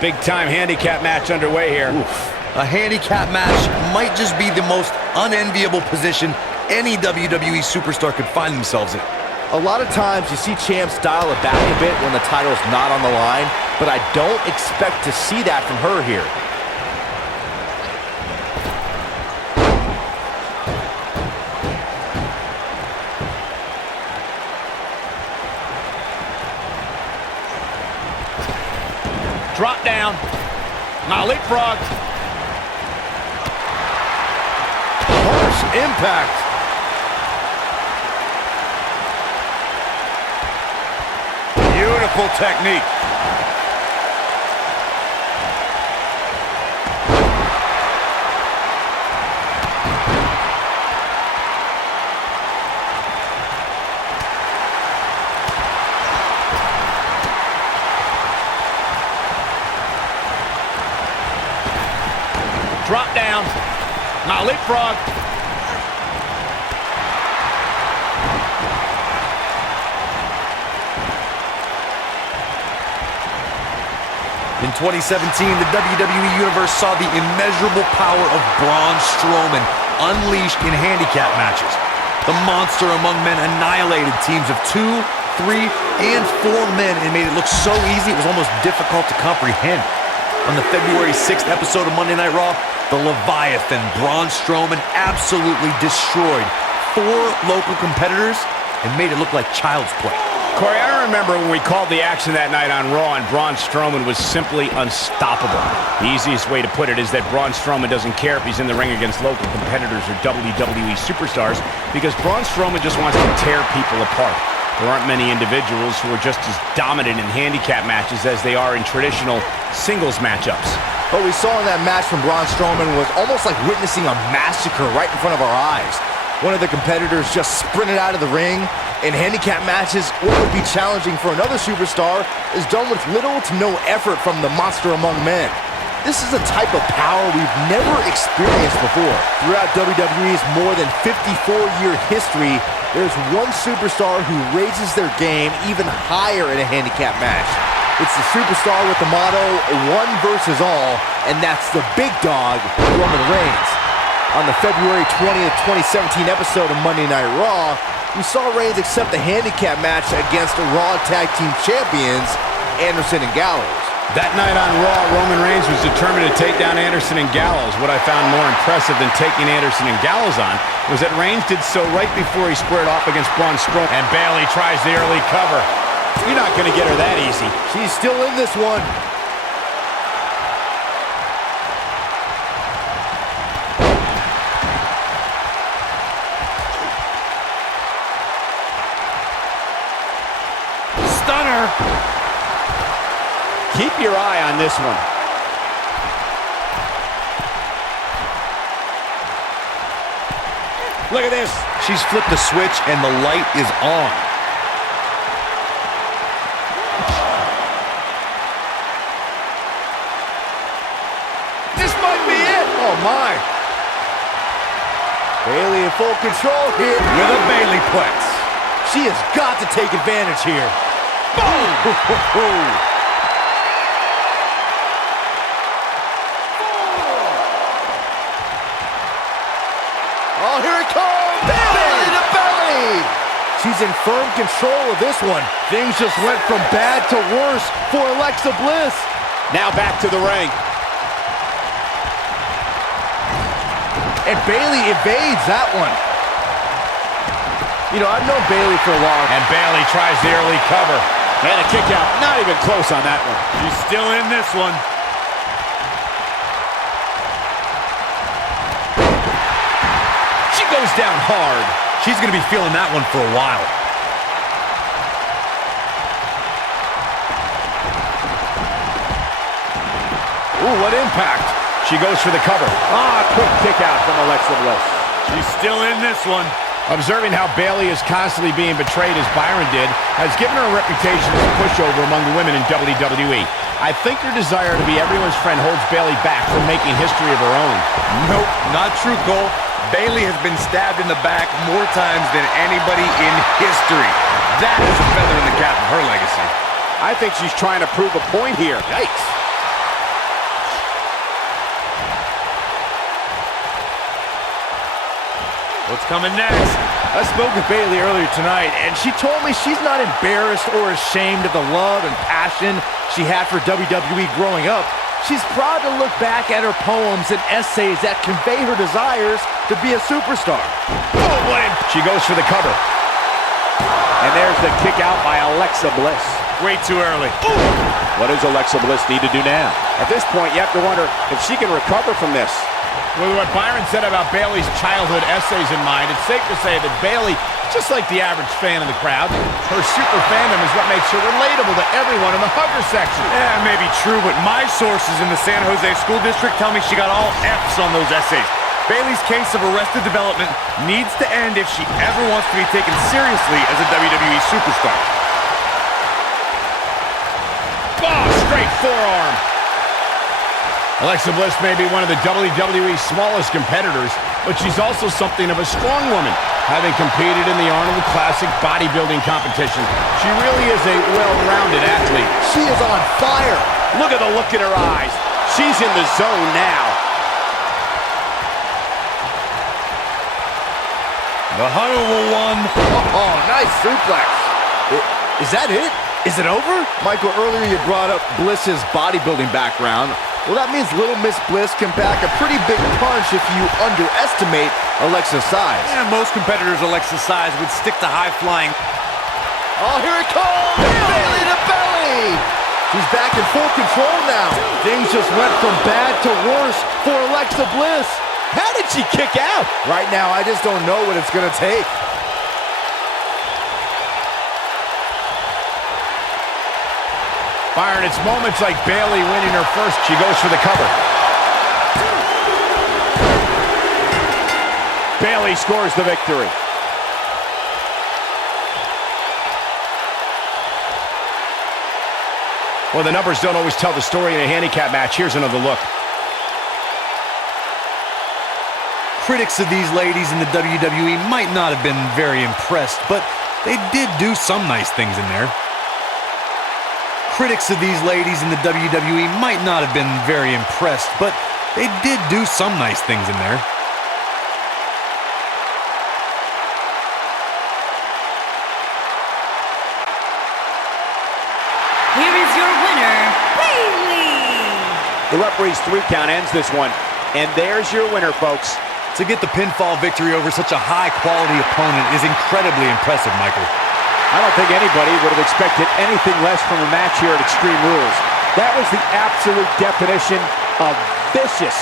Big-time handicap match underway here. Oof. A handicap match might just be the most unenviable position any WWE superstar could find themselves in. A lot of times you see champs dial it back a bit when the title's not on the line, but I don't expect to see that from her here. Drop down. Now leapfrog. Harsh impact. Beautiful technique. Drop down. Now leapfrog. In 2017, the WWE Universe saw the immeasurable power of Braun Strowman unleashed in handicap matches. The monster among men annihilated teams of 2, 3, and 4 men and made it look so easy it was almost difficult to comprehend. On the February 6th episode of Monday Night Raw, the Leviathan Braun Strowman absolutely destroyed 4 local competitors and made it look like child's play. Corey, I remember when we called the action that night on Raw and Braun Strowman was simply unstoppable. The easiest way to put it is that Braun Strowman doesn't care if he's in the ring against local competitors or WWE superstars because Braun Strowman just wants to tear people apart. There aren't many individuals who are just as dominant in handicap matches as they are in traditional singles matchups. What we saw in that match from Braun Strowman was almost like witnessing a massacre right in front of our eyes. One of the competitors just sprinted out of the ring. In handicap matches, what would be challenging for another superstar is done with little to no effort from the monster among men. This is a type of power we've never experienced before. Throughout WWE's more than 54-year history, there's one superstar who raises their game even higher in a handicap match. It's the superstar with the motto, one versus all, and that's the big dog, Roman Reigns. On the February 20th, 2017 episode of Monday Night Raw, we saw Reigns accept the handicap match against Raw Tag Team Champions, Anderson and Gallows. That night on Raw, Roman Reigns was determined to take down Anderson and Gallows. What I found more impressive than taking Anderson and Gallows on was that Reigns did so right before he squared off against Braun Strowman. And Bayley tries the early cover. You're not going to get her that easy. She's still in this one. Stunner. Keep your eye on this one. Look at this. She's flipped the switch and the light is on. This might be it. Oh, my. Bayley in full control here. With a Bayley plex. She has got to take advantage here. Boom! Oh, here it comes! Belly to belly! She's in firm control of this one. Things just went from bad to worse for Alexa Bliss. Now back to the ring. And Bayley evades that one. You know, I've known Bayley for a while. And Bayley tries the early cover. And a kick out. Not even close on that one. She's still in this one. She goes down hard. She's going to be feeling that one for a while. Ooh, what impact. She goes for the cover. Ah, quick kick out from Alexa Bliss. She's still in this one. Observing how Bayley is constantly being betrayed as Byron did has given her a reputation as a pushover among the women in WWE. I think her desire to be everyone's friend holds Bayley back from making history of her own. Nope, not true, Cole. Bayley has been stabbed in the back more times than anybody in history. That is a feather in the cap of her legacy. I think she's trying to prove a point here. Yikes. What's coming next? I spoke with Bayley earlier tonight, and she told me she's not embarrassed or ashamed of the love and passion she had for WWE growing up. She's proud to look back at her poems and essays that convey her desires to be a superstar. Oh, what she goes for the cover. And there's the kick out by Alexa Bliss. Way too early. Ooh. What does Alexa Bliss need to do now? At this point, you have to wonder if she can recover from this. With what Byron said about Bayley's childhood essays in mind, it's safe to say that Bayley, just like the average fan in the crowd, her super fandom is what makes her relatable to everyone in the hugger section. Yeah, maybe true, but my sources in the San Jose School District tell me she got all F's on those essays. Bayley's case of arrested development needs to end if she ever wants to be taken seriously as a WWE superstar. Oh, straight forearm. Alexa Bliss may be one of the WWE's smallest competitors, but she's also something of a strong woman. Having competed in the Arnold Classic bodybuilding competition, she really is a well-rounded athlete. She is on fire. Look at the look in her eyes. She's in the zone now. The Honorable One. Oh, nice suplex. Is that it? Is it over? Michael, earlier you brought up Bliss's bodybuilding background. Well, that means Little Miss Bliss can pack a pretty big punch if you underestimate Alexa's size. Yeah, most competitors Alexa's size would stick to high-flying. Oh, here it comes! Belly to belly! She's back in full control now. Things just went from bad to worse for Alexa Bliss. How did she kick out? Right now, I just don't know what it's going to take. Byron, it's moments like Bayley winning her first. She goes for the cover. Bayley scores the victory. Well, the numbers don't always tell the story in a handicap match. Here's another look. Critics of these ladies in the WWE might not have been very impressed, but they did do some nice things in there. Critics of these ladies in the WWE might not have been very impressed, but they did do some nice things in there. Here is your winner, Bayley. The referee's 3 count ends this one, and there's your winner, folks. To get the pinfall victory over such a high-quality opponent is incredibly impressive, Michael. I don't think anybody would have expected anything less from a match here at Extreme Rules. That was the absolute definition of vicious.